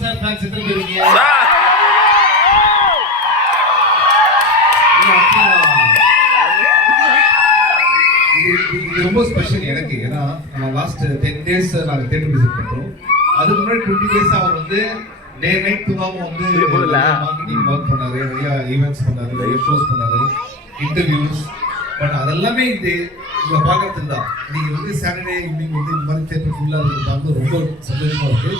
Sir fans எத்தனை பேர் இருக்கீங்க? இது ரொம்ப ஸ்பெஷல் எனக்கு. ஏன்னா லாஸ்ட் 10 days நாங்கள் தேட்டர் விசிட் பண்ணுறோம். அதுக்கு முன்னாடி 20 days அவர் வந்து டே நைட் தூங்காம வந்து மார்க்கெட்டிங் ஒர்க் பண்ணாரு, நிறைய ஈவெண்ட்ஸ் பண்ணாரு, நிறைய ஷோஸ் பண்ணாரு, இன்டர்வியூஸ். பட் அதெல்லாமே இங்கே பார்க்கறதுக்கு தான். நீங்கள் வந்து சாட்டர்டே ஈவினிங் வந்து இந்த மாதிரி தேட்டர் ஃபுல்லாக இருக்கிறது ரொம்ப சந்தோஷமாக இருக்குது.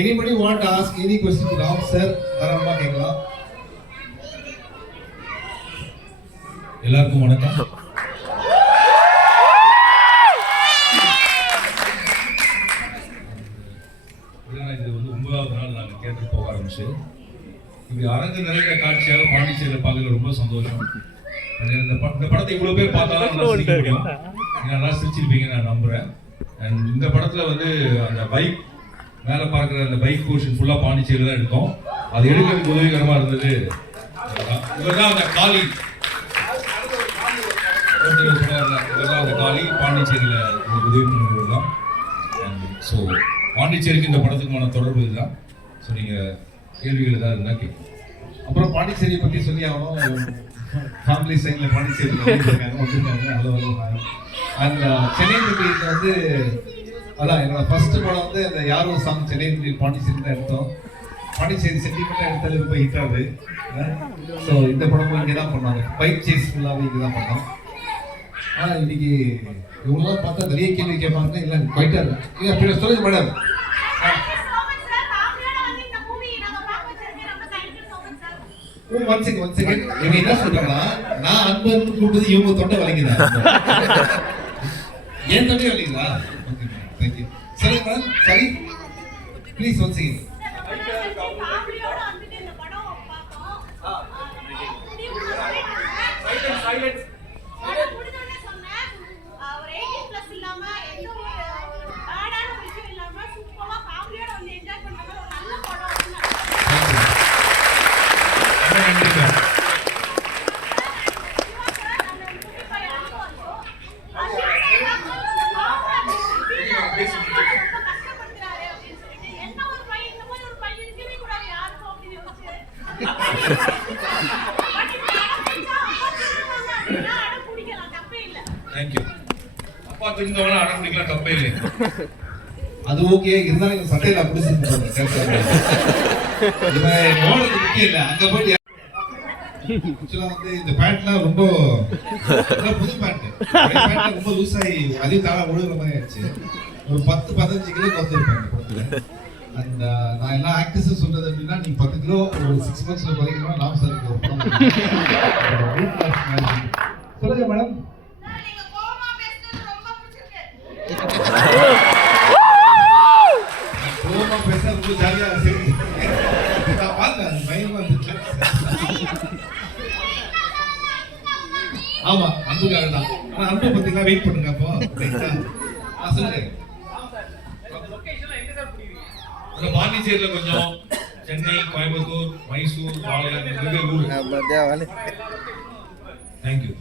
Anybody want ask any question Ram sir தாராளமாக கேட்கலாம். எல்லாருக்கும் வணக்கம். இது வந்து 9வது நாள் நாங்கள் தேட்டர் போக ஆரம்பிச்சு இப்படி அரங்கு நிறைய காட்சியாக பாண்டிச்சேரியில் பார்க்கறது ரொம்ப சந்தோஷம். இந்த படத்தை இவ்வளோ பேர் பார்த்தாலும் நல்லா சிரிச்சிருப்பீங்க நான் நம்புகிறேன். அண்ட் இந்த படத்தில் வந்து அந்த பைக் மேலே பார்க்குற அந்த பைக் போர்ஷன் ஃபுல்லாக பாண்டிச்சேரியில் தான் எடுத்தோம். அது எடுக்கிறதுக்கு உதவிகரமாக இருந்தது. இவர் தான் அந்த காலி அந்த காலி பாண்டிச்சேரியில் உதவி பண்ணுறது தான். ஸோ பாண்டிச்சேரிக்கு இந்த படத்துக்குமான தொடர்பு இதுதான். ஸோ நீங்கள் கேள்விகள் ஏதாவது இருந்தால் கேட்கும். அப்புறம் பாண்டிச்சேரியை பற்றி சொல்லி ஆகணும். ஃபேமிலி சைடில் பாண்டிச்சேரி வந்துருக்காங்க. அந்த சென்னை பற்றியில் வந்து அதான் என்னோட ஃபர்ஸ்ட் படம் வந்து அந்த யாரோ சாங் சென்னை பற்றி பாண்டிச்சேரி தான் எடுத்தோம். பாண்டிச்சேரி சென்டிமெண்ட்டாக எடுத்தாலும் ரொம்ப ஹிட் ஆகுது. ஸோ இந்த படமும் இங்கே தான் பண்ணாங்க. பைக் சேஸ் ஃபுல்லாகவே இங்கே தான் பண்ணோம். ஆனால் இன்னைக்கு இவங்களாம் பார்த்தா நிறைய கேள்வி கேட்பாங்க. இல்லை குவைட்டாக இருக்கு. அப்படி சொல்லுங்க மேடம். ஒன் செகண்ட் இவங்க என்ன சொல்றாங்கன்னா, நான் அன்பன் கூப்பிட்டது இவங்க தொண்டை வலிக்குதா? ஏன் தொண்டை வலிக்குதா? Okay thank you. சொல்லுங்க மேடம். சரி ப்ளீஸ் ஒன் செகண்ட். அப்பா தெரிஞ்சவங்க அடம் பிடிக்கலாம் தப்பே இல்லை. அது ஓகே. இருந்தாலும் இந்த சட்டையில பிடிச்சிருக்கு முக்கியம் இல்லை. அங்க போயிட்டு ஆக்சுவலா வந்து இந்த பேண்ட்லாம் ரொம்ப புது பேண்ட் ரொம்ப லூஸ் ஆகி அதே தாழ ஒழுங்குற மாதிரி ஆயிடுச்சு. ஒரு 10-15 கிலோ குறைஞ்சிருப்பாங்க. அந்த நான் எல்லா ஆக்டர்ஸும் சொல்றது அப்படின்னா, நீங்க 10 கிலோ ஒரு 6 monthsல குறைக்கணும். நாம் சார் சொல்லுங்க மேடம். கோமா பேச ரொம்ப ஜாலியா இருக்கு. நான் பார்த்தேன் பயமா இருந்துச்சு. ஆமா அன்புக்காக தான். ஆனா அன்பை பத்திலாம் வெயிட் பண்ணுங்க. அப்போ சொல்லுங்க. பாண்டிச்சேரியில கொஞ்சம், சென்னை, கோயம்புத்தூர், மைசூர், பாளையம், தேங்க்யூ.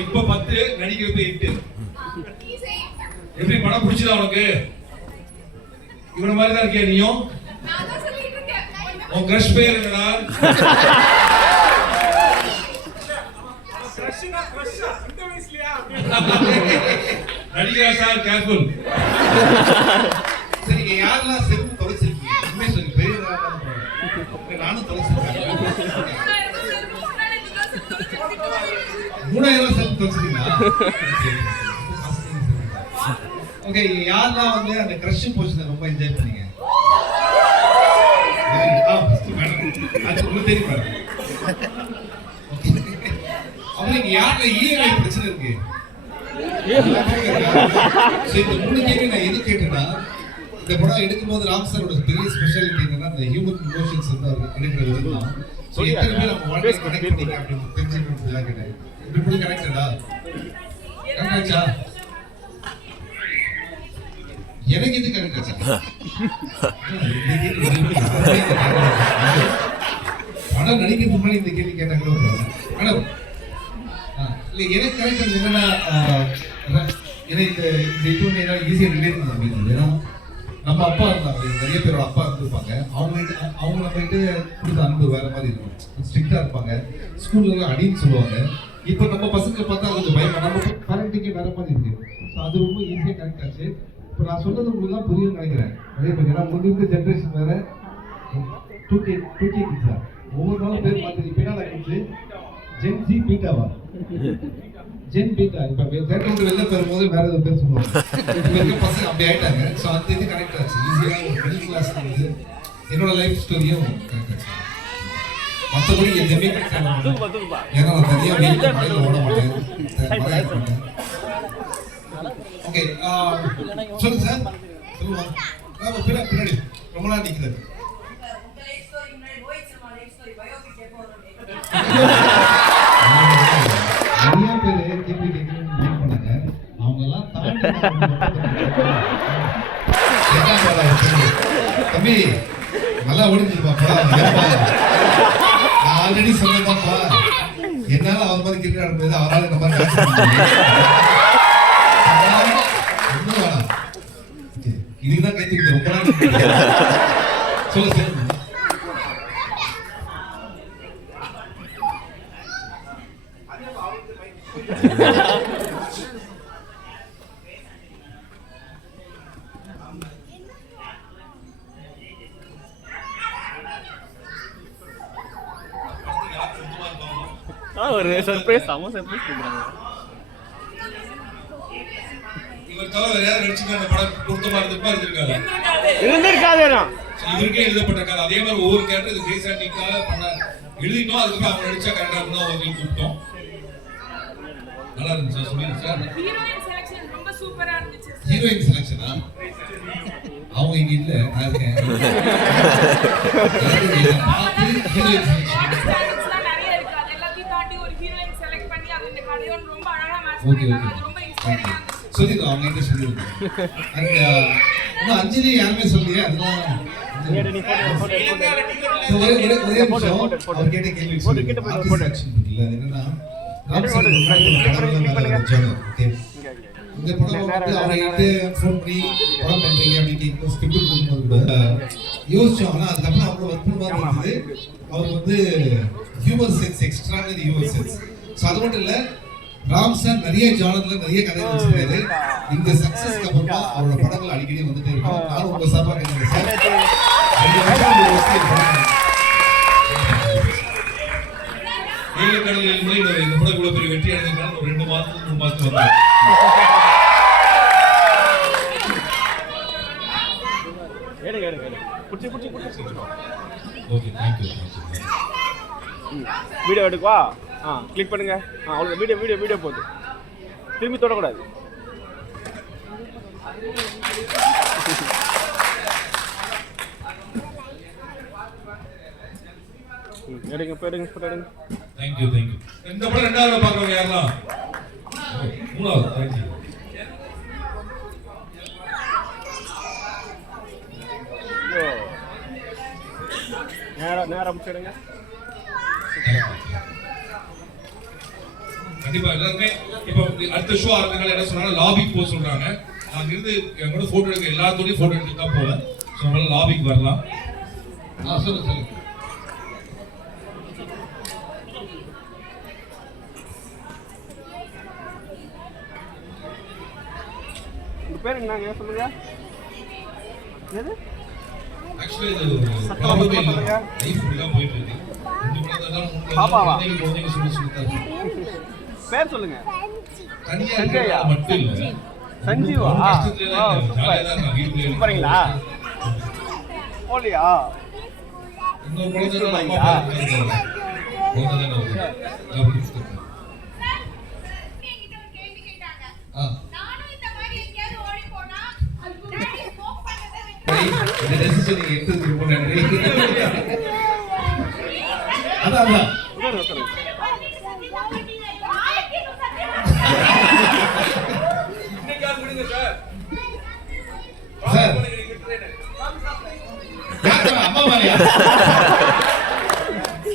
இப்ப 10 நடிக்கிறது 8. எப்படி படம் பிடிச்சதா உனக்கு? இவன மாதிரி தான் இருக்கியா நீயும்? உன் கிரஷ் பேர் என்னடா? நடிகரா சார் கேர்ஃபுல். சரி யாரெல்லாம் செருப்பு தொலைச்சிருக்கீங்க? உண்மை சொல்லி பெரியவரா நானும் தொலைச்சிருக்கேன். 3000 செருப்பு தொலைச்சிருக்கீங்களா? ஓகே யாரெல்லாம் வந்து அந்த கிரஷ் போர்ஷனை ரொம்ப என்ஜாய் பண்ணீங்க? அது உங்களுக்கு தெரியும் பாருங்க. அப்புறம் யாருல ஈரலை பிரச்சனை இருக்கு? இந்த 3 கேள்வி நான் எது கேட்டேன்னா, இந்த படம் எடுக்கும்போது ராம் சாரோட பெரிய ஸ்பெஷாலிட்டி என்னன்னா அந்த ஹியூமன் இமோஷன்ஸ் வந்து அவர் எடுக்கிற விதம். ஸோ எத்தனை பேர் நம்ம வாழ்க்கையை கனெக்ட் பண்ணீங்க அப்படின்னு தெரிஞ்சுக்கிறதுலாம் கேட்டேன். இப்படி போய் கனெக்டடா கனெக்டாச்சா? எனக்கு எது கனெக்ட் ஆச்சா? படம் நடிக்கிறதுக்கு முன்னாடி இந்த கேள்வி கேட்டாங்களோ. ஆனா இல்லை எனக்கு கனெக்ட் என்னன்னா எனக்கு இந்த இது ஒன்று என்னால் ஈஸியாக ரிலேட் பண்ண முடியுது. ஏன்னா நம்ம அப்பா இருந்தாங்க, நிறைய பேரோட அப்பா இருந்திருப்பாங்க. அவங்க நம்மகிட்ட கொடுத்த அன்பு வேற மாதிரி இருக்கும், ஸ்ட்ரிக்டாக இருப்பாங்க, ஸ்கூல்லலாம் அடின்னு சொல்லுவாங்க. இப்போ நம்ம பசங்களை பார்த்தா கொஞ்சம் பயமா, நம்ம பேரண்டிங்கே வேற மாதிரி இருக்கு. ஸோ அது ரொம்ப ஈஸியாக கனெக்ட் ஆச்சு. இப்போ நான் சொல்றது உங்களுக்கு தான் புரியும்னு நினைக்கிறேன். அதே மாதிரி ஏன்னா முன்னிருந்த ஜென்ரேஷன் வேற 2K கிட்ஸா ஒவ்வொரு நாளும் பேர் மாற்றி இப்போ என்ன ஆகிடுச்சு, ஜென் ஜி பீட்டாவா, ஜென் பீட்டா. இப்போ தேட்டருக்கு வெளில போகும்போது வேற ஏதோ பேர் சொல்லுவாங்க. இப்போ பசங்க அப்படி ஆயிட்டாங்க. ஸோ அந்த இது கனெக்ட் ஆச்சு ஈஸியாக. ஒரு மிடில் கிளாஸ் வந்து என்னோட லைஃப் ஸ்டோரியும் கனெக்ட் ஆச்சு. மற்றபடி எதுவுமே கனெக்ட் ஆக மாட்டேன். ஏன்னா நான் தனியாக வீட்டில் மழையில் ஓட மாட்டேன், மழையாக மாட்டேன். ஓகே சொல்லுங்க சார், சொல்லுங்க. பின்னாடி ரொம்ப நாள் நிற்கிறது. நிறைய பேர் கேள்வி கேட்கணும்னு முடிவு பண்ணாங்க. அவங்க எல்லாம் தம்பி நல்லா ஓடிச்சுப்பா. நான் ஆல்ரெடி சொன்னதாப்பா, என்னால அவர் மாதிரி கிரிக்கெட் ஆட முடியாது, அவரால் இந்த மாதிரி இதுக்குதான் கைத்துக்கிட்டு ரொம்ப நாள் சொல்லு சார். ஒரு சர்ப்ரைஸ், செம சர்ப்ரைஸ் கொடுக்குறாங்க. இவர் தவிர வேற யாரும் நடிச்சுக்க அந்த படம் பொருத்தமா இருந்திருக்காங்க. இவருக்கே எழுதப்பட்ட கதை. அதே மாதிரி ஒவ்வொரு கேரக்டர் இது பேசாட்டிக்காக பண்ண எழுதிட்டோம். அதுக்கப்புறம் அவங்க நடிச்சா கரெக்டா இருந்தா அவங்களுக்கு கூப்பிட்டோம். நல்லா இருந்துச்சு. சொல்லுங்க சார். ஹீரோயின் செலக்ஷன் ரொம்ப சூப்பரா இருந்துச்சு. ஹீரோயின் செலக்ஷனா? அவங்க இங்க இல்ல, நான் இருக்கேன். ஹீரோயின் செலக்ஷன் நிறைய இருக்கு. அது எல்லாத்தையும் தாண்டி ஒரு ஹீரோயின் செலக்ட் பண்ணி அது இந்த கதையோட ரொம்ப அழகா மேட்ச் பண்ணிருக்காங்க. அது ரொம்ப இன்ஸ்பைரிங்கா இருந்துச்சு. சொல்லிடுறோம், அவங்க கிட்ட சொல்லிடுறோம். அண்ட் இன்னும் அஞ்சலி யாருமே சொல்லலையே, அதெல்லாம் ஒரே நிமிஷம் அவர் கேட்ட கேள்வி என்னன்னா இந்த படம் வந்து அவரை ஃபோன் பண்ணி படம் பண்றீங்க அப்படின்னு ஸ்கிரிப்ட் கொடுக்கும்போது கூட யோசிச்சோம். ஆனால் அதுக்கப்புறம் அவ்வளோ ஒர்க் பண்ணுவாங்க இருந்தது. அவர் வந்து humour sense, extraordinary humour sense. So அது மட்டும் இல்லை, ராம் சார் நிறைய ஜானர்ல நிறைய கதை வச்சிருக்காரு. இந்த சக்சஸ்க்கு அப்புறமா அவரோட படங்கள் அடிக்கடி வந்துட்டே இருக்கும். நானும் உங்க சார்பாக கேட்கிறேன் சார், ஏழு கடலில் இருந்து இந்த படம் இவ்வளவு பெரிய வெற்றி அடைஞ்சிருக்காங்க. ஒரு 2 மாதத்துக்கு 3 மாதத்துக்கு வந்து ஓகே, தேங்க்யூ. வீடியோ எடுக்குவா, கிளிக் பண்ணுங்க. அவ்வளோ வீடியோ போகுது, திரும்பி தொடக்கூடாது. எடுங்க, போட்டோ எடுங்க. தேங்க்யூ. இந்த படம் 2வது பார்க்கறவங்க யாரெல்லாம்? 3வது. தேங்க்யூ. நேரம் முடிச்சிடுங்க. கண்டிப்பா எல்லாருமே இப்போ அடுத்த ஷோ ஆரம்பிக்கனால என்ன சொன்னாங்க, லாபிக்கு போக சொல்றாங்க. நான் இருந்து எங்களோட போட்டோ எடுக்க எல்லாத்தோடையும் போட்டோ எடுத்து தான் போவேன். ஸோ அதனால லாபிக்கு வரலாம். சொல்லுங்க. உங்க பேர் என்னங்க சொல்லுங்க. எது ஆக்சுவலி இது ப்ராப்ளமே இல்ல, லைஃப் ஃபுல்லா போயிட்டு இருக்கு. இந்த படத்தை குழந்தைங்க சொல்லி பேர் சொல்லுங்க. தனியா மட்டும் இல்ல, சஞ்சீவா. சூப்பருங்களா? போலியா? இன்னொரு குழந்தை பர்மிஷன் நீங்க எடுத்ததுக்கு ரொம்ப நன்றி. அதான் அதான் உட்காருங்க உட்காருங்க. சார் யாருடா, அம்மா மேலயா?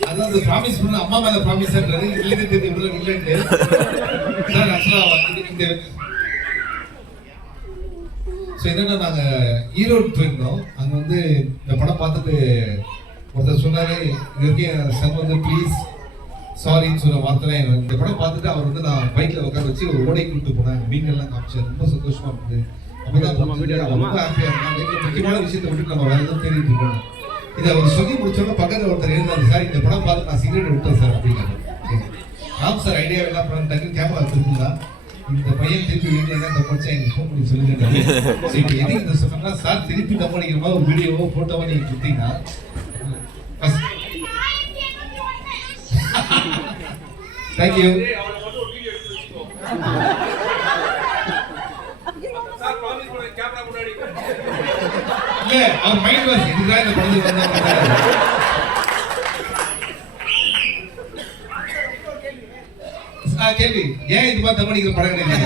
அதாவது ப்ராமிஸ் பண்ண அம்மா மேல ப்ராமிஸ்ன்றது இல்லைன்னு தெரியும் இல்லைன்னு சார். ஆக்சுவலா இந்த ஸோ என்னன்னா நாங்க ஈரோடு போயிருந்தோம். அங்க வந்து இந்த படம் பார்த்துட்டு ஒருத்தர் சொன்னாரு, இது வரைக்கும் என் சன் வந்து ப்ளீஸ் சாரின்னு சொல்ல வார்த்தை. இந்த படம் பார்த்துட்டு அவர் வந்து நான் பைக்ல உட்கார வச்சு ஒரு ஓடை கூப்பிட்டு போனாங்க, மீன்கள்லாம் காமிச்சார். ரொம்ப சந்தோஷமா இருந்தது. அப்பதான் ரொம்ப ஹாப்பியா இருந்தாங்க. முக்கியமான விஷயத்தை விட்டு நம்ம வேற எதுவும் தேடிட்டு இருக்கோம். இதை அவர் சொல்லி முடிச்சோன்னா பக்கத்தில் ஒருத்தர் இருந்தாரு, சார் இந்த படம் பார்த்து நான் சிகரெட் விட்டேன் சார் அப்படிங்கிறாரு. ஆம் சார், ஐடியா எல்லாம் பண்ண டக்குன்னு கேமரா வச்சிருந்தா இந்த பையன் திருப்பி வீட்டில் என்ன தப்பிச்சா எனக்கு ஃபோன் பண்ணி சொல்லுங்க. இப்போ எதுக்கு இந்த சொன்னா சார் திருப்பி தப்பு அடிக்கிற மாதிரி ஒரு வீடியோவோ ஃபோட்டோவோ நீங்கள் கொடுத்தீங்கன்னா தேங்க்யூ. இல்ல அவர் மைண்ட் வாஷ் இதுதான் இந்த படத்துக்கு வந்தாங்க. கேள்வி ஏன் இது மாதிரி தமிழிக்கிற படம் கிடையாது?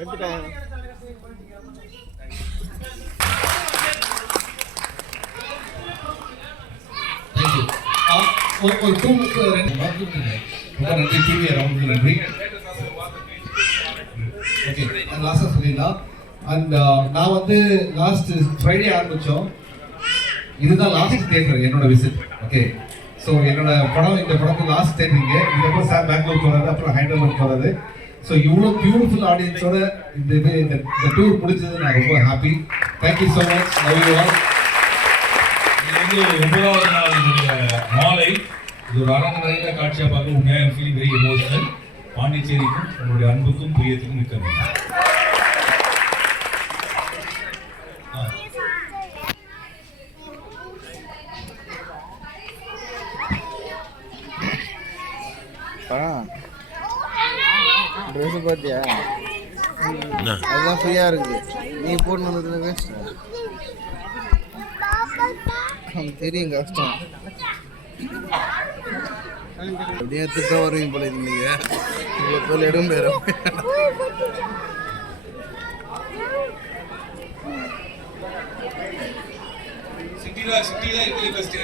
எடுத்துட்டேன். தேங்க்யூ. ஒரு டூ ரெண்டு ரொம்ப நன்றி. டிவி அரவுண்ட் நன்றி. ஓகே லாஸ்ட்டாக சொல்லிடலாம். அண்ட் நான் வந்து லாஸ்ட் ஃப்ரைடே ஆரம்பித்தோம். இதுதான் லாஸ்ட் தேட்டர் என்னோட விசிட். ஓகே ஸோ என்னோட படம் இந்த படத்துக்கு லாஸ்ட் தேட்டரிங்க. இதுக்கப்புறம் சார் பெங்களூர் போகிறது, அப்புறம் ஹைதராபாத் போகிறது. ஸோ இவ்வளோ பியூட்டிஃபுல் ஆடியன்ஸோட இந்த டூர் முடிஞ்சது நான் ரொம்ப happy. Thank you so much. Love you all. இது வந்து 9வது நாள் மாலை. இது ஒரு அரங்க நிறைந்த காட்சியாக பார்க்க உண்மையாக ஐம் ஃபீலிங் வெரி எமோஷனல். பாண்டிச்சேரிக்கும் உங்களுடைய அன்புக்கும் பிரியத்துக்கும் மிக்க நன்றி. ட்ரெஸ் பார்த்தியா? அதுதான் ஃப்ரீயா இருக்குது. நீ போட்டு வந்ததுல வேஸ்ட். தெரியும் கஷ்டம். அப்படியே திட்டம் வருவீங்க போல இருந்தீங்க. போல இடம் பேர சிட்டில இட்லி ஃபெஸ்ட்